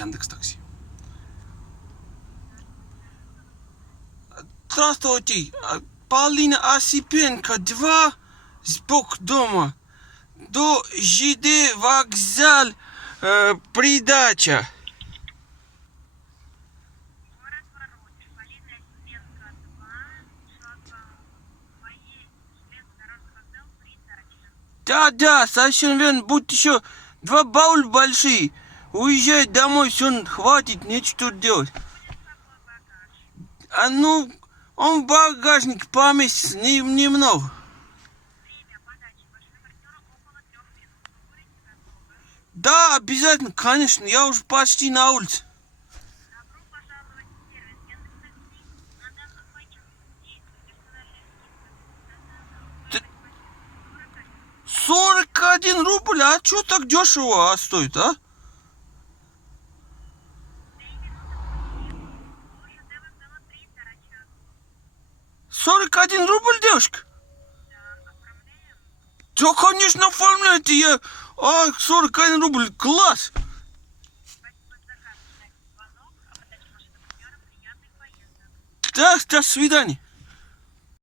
Яндекс.Такси. Здравствуйте. Полина Осипенко, 2, сбоку дома. До ЖД вокзал, придача. Да, совершенно верно. Будь еще 2 баула большие. Уезжай домой, все, хватит, нечего тут делать. Ну, он в багажнике поместится, немного. Да, обязательно, конечно, я уже почти на улице. 41 рубль, а что так дешево стоит, а? $41, девушка? Да, конечно, оформляйте, 41 рубль, класс. Да, до свидания.